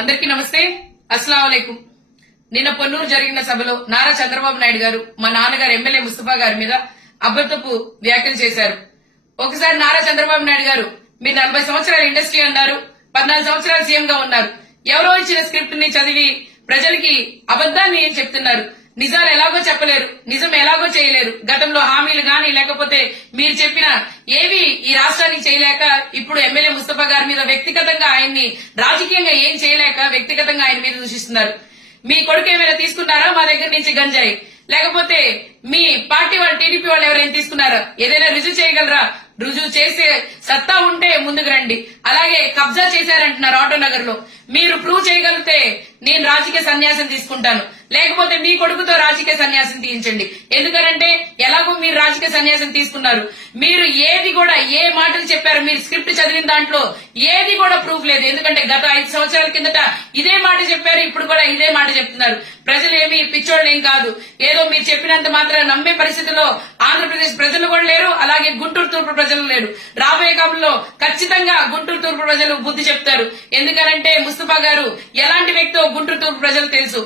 అందరికీ నమస్తే, అస్సలాము అలైకుం. నిన్న పొన్నూరు జరిగిన సభలో నారా చంద్రబాబు నాయుడు గారు మా నాన్నగారు ఎమ్మెల్యే ముస్తఫా గారి మీద అబద్ధపు వ్యాఖ్యలు చేశారు. ఒకసారి నారా చంద్రబాబు నాయుడు గారు మీరు 40 సంవత్సరాల ఇండస్ట్రీ అన్నారు, 14 సంవత్సరాలు సీఎం గా ఉన్నారు. ఎవరో ఇచ్చిన స్క్రిప్ట్ ని చదివి ప్రజలకి అబద్దాన్ని చెప్తున్నారు. నిజాలు ఎలాగో చెప్పలేరు, నిజం ఎలాగో చేయలేరు. గతంలో హామీలు గాని లేకపోతే మీరు చెప్పిన ఏవి ఈ రాష్ట్రానికి చేయలేక ఇప్పుడు ఎమ్మెల్యే ముస్తఫా గారి మీద వ్యక్తిగతంగా ఆయన్ని రాజకీయంగా ఏం చేయలేక వ్యక్తిగతంగా ఆయన మీద దూషిస్తున్నారు. మీ కొడుకు ఏమైనా తీసుకున్నారా మా దగ్గర నుంచి గంజాయి? లేకపోతే మీ పార్టీ వాళ్ళు టీడీపీ వాళ్ళు ఎవరైనా తీసుకున్నారా? ఏదైనా రుజువు చేయగలరా? రుజువు చేసే సత్తా ఉంటే ముందుకు రండి. అలాగే కబ్జా చేశారంటున్నారు ఆటో నగర్ లో. మీరు ప్రూవ్ చేయగలిగితే నేను రాజకీయ సన్యాసం తీసుకుంటాను, లేకపోతే మీ కొడుకుతో రాజకీయ సన్యాసం తీయించండి. ఎందుకనంటే ఎలాగో మీరు రాజకీయ సన్యాసం తీసుకున్నారు. మీరు ఏది కూడా ఏ మాటలు చెప్పారు, మీరు స్క్రిప్ట్ చదివిన దాంట్లో ఏది కూడా ప్రూఫ్ లేదు. ఎందుకంటే గత 5 సంవత్సరాల కిందట ఇదే మాట చెప్పారు, ఇప్పుడు కూడా ఇదే మాట చెప్తున్నారు. ప్రజలు ఏమి పిచ్చోళ్ళు ఏం కాదు. ఏదో మీరు చెప్పినంత మాత్రం నమ్మే పరిస్థితిలో ఆంధ్రప్రదేశ్ ప్రజలు కూడా లేరు, అలాగే గుంటూరు తూర్పు ప్రజలు లేరు. రాబోయే కాలంలో ఖచ్చితంగా గుంటూరు తూర్పు ప్రజలు బుద్ధి చెప్తారు. ఎందుకనంటే ముస్తఫా గారు ఎలాంటి వ్యక్తో గుంటూరు తూర్పు ప్రజలు తెలుసు.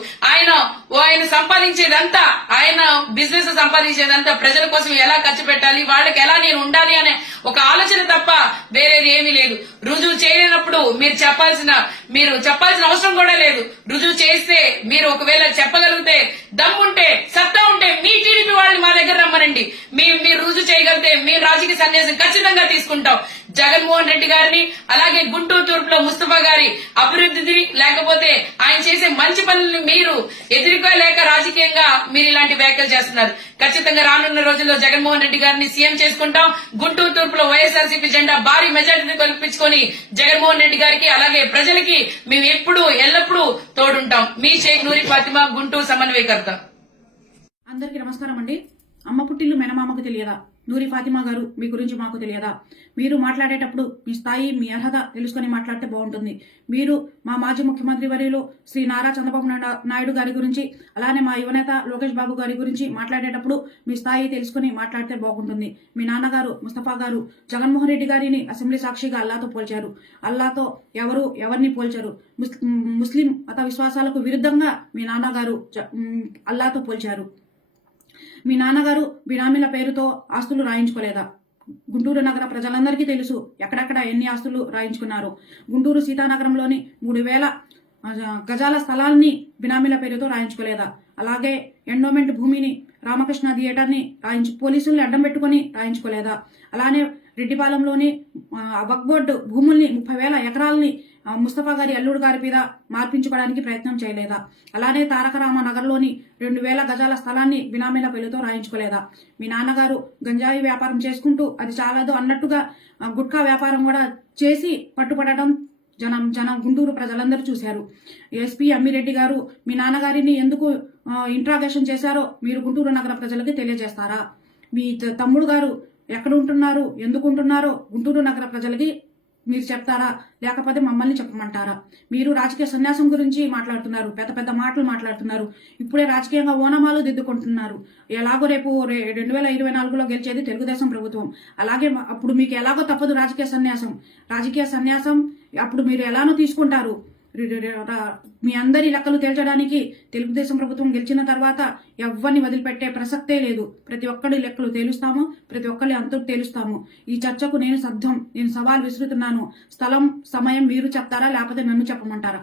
ఆయన సంపాదించేదంతా, ఆయన బిజినెస్ సంపాదించేదంతా ప్రజల కోసం ఎలా ఖర్చు పెట్టాలి, వాళ్ళకి ఎలా నేను ఉండాలి అనే ఒక ఆలోచన తప్ప వేరేది ఏమీ లేదు. రుజువు చేయనప్పుడు మీరు చెప్పాల్సిన అవసరం కూడా లేదు. రుజువు చేస్తే మీరు ఒకవేళ చెప్పగలిగితే, దమ్ముంటే, సత్తా ఉంటే మీ టీడీపీ వాళ్ళని మా దగ్గర రమ్మనండి. మీరు రుజువు చేయగలిగితే మేము రాజకీయ సన్యాసం ఖచ్చితంగా తీసుకుంటాం. జగన్మోహన్ రెడ్డి గారిని అలాగే గుంటూరు తూర్పులో ముస్తఫా గారి అభివృద్ధిని లేకపోతే ఆయన చేసే మంచి పనులను మీరు ఎదుర్కోలేక రాజకీయంగా మీరు ఇలాంటి వ్యాఖ్యలు చేస్తున్నారు. ఖచ్చితంగా రానున్న రోజుల్లో జగన్మోహన్ రెడ్డి గారిని సీఎం చేసుకుంటాం. గుంటూరు తూర్పులో వైఎస్ఆర్సీపీ జెండా భారీ మెజార్టీని కల్పించుకొని జగన్మోహన్ రెడ్డి గారికి అలాగే ప్రజలకి మేము ఎల్లప్పుడూ తోడుంటాం. మీ షేక్ నూరి ఫాతిమా, గుంటూరు సమన్వయకర్త. అందరికీ నమస్కారం అండి. అమ్మ పుట్టిల్లు మెనమామకు తెలియదా? నూరి ఫాతిమా గారు, మీ గురించి మాకు తెలియదా? మీరు మాట్లాడేటప్పుడు మీ స్థాయి, మీ అర్హత తెలుసుకొని మాట్లాడితే బాగుంటుంది. మీరు మా మాజీ ముఖ్యమంత్రి వర్యులు శ్రీ నారా చంద్రబాబు నాయుడు గారి గురించి, అలానే మా యువనేత లోకేష్ బాబు గారి గురించి మాట్లాడేటప్పుడు మీ స్థాయి తెలుసుకుని మాట్లాడితే బాగుంటుంది. మీ నాన్నగారు ముస్తఫా గారు జగన్మోహన్ రెడ్డి గారిని అసెంబ్లీ సాక్షిగా అల్లాతో పోల్చారు. అల్లాతో ఎవరిని పోల్చారు? ముస్లిం మత విశ్వాసాలకు విరుద్ధంగా మీ నాన్నగారు అల్లాతో పోల్చారు. మీ నాన్నగారు బినామీల పేరుతో ఆస్తులు రాయించుకోలేదా? గుంటూరు నగర ప్రజలందరికీ తెలుసు ఎక్కడెక్కడ ఎన్ని ఆస్తులు రాయించుకున్నారు. గుంటూరు సీతానగరంలోని 3000 గజాల స్థలాల్ని బినామీల పేరుతో రాయించుకోలేదా? అలాగే ఎండోమెంట్ భూమిని, రామకృష్ణ థియేటర్ని పోలీసుల్ని అడ్డం పెట్టుకుని రాయించుకోలేదా? అలానే రెడ్డిపాలెంలోని వక్బోర్డు భూముల్ని 30,000 ఎకరాలని ముస్తఫా గారి అల్లుడు గారి మీద మార్పించుకోవడానికి ప్రయత్నం చేయలేదా? అలానే తారకరామ నగర్లోని 2,000 గజాల స్థలాన్ని బినామీల పేరుతో రాయించుకోలేదా? మీ నాన్నగారు గంజాయి వ్యాపారం చేసుకుంటూ అది చాలదు అన్నట్టుగా గుట్కా వ్యాపారం కూడా చేసి పట్టుపడడం జనం గుంటూరు ప్రజలందరూ చూశారు. ఎస్పీ అమ్మిరెడ్డి గారు మీ నాన్నగారిని ఎందుకు ఇంట్రాగేషన్ చేశారో మీరు గుంటూరు నగర ప్రజలకి తెలియజేస్తారా? మీ తమ్ముడు గారు ఎక్కడ ఉంటున్నారు, ఎందుకు ఉంటున్నారో గుంటూరు నగర ప్రజలకి మీరు చెప్తారా, లేకపోతే మమ్మల్ని చెప్పమంటారా? మీరు రాజకీయ సన్యాసం గురించి మాట్లాడుతున్నారు, పెద్ద పెద్ద మాటలు మాట్లాడుతున్నారు. ఇప్పుడే రాజకీయంగా ఓనమాలు దిద్దుకుంటున్నారు. ఎలాగో రేపు 2024లో గెలిచేది తెలుగుదేశం ప్రభుత్వం. అలాగే అప్పుడు మీకు ఎలాగో తప్పదు రాజకీయ సన్యాసం అప్పుడు మీరు ఎలానో తీసుకుంటారు. మీ అందరి లెక్కలు తేల్చడానికి తెలుగుదేశం ప్రభుత్వం గెలిచిన తర్వాత ఎవరిని వదిలిపెట్టే ప్రసక్తే లేదు. ప్రతి ఒక్కరి లెక్కలు తేలుస్తాము, ప్రతి ఒక్కరి అంతు తేలుస్తాము. ఈ చర్చకు నేను సవాల్ విసురుతున్నాను. స్థలం, సమయం మీరు చెప్తారా, లేకపోతే నన్ను చెప్పమంటారా?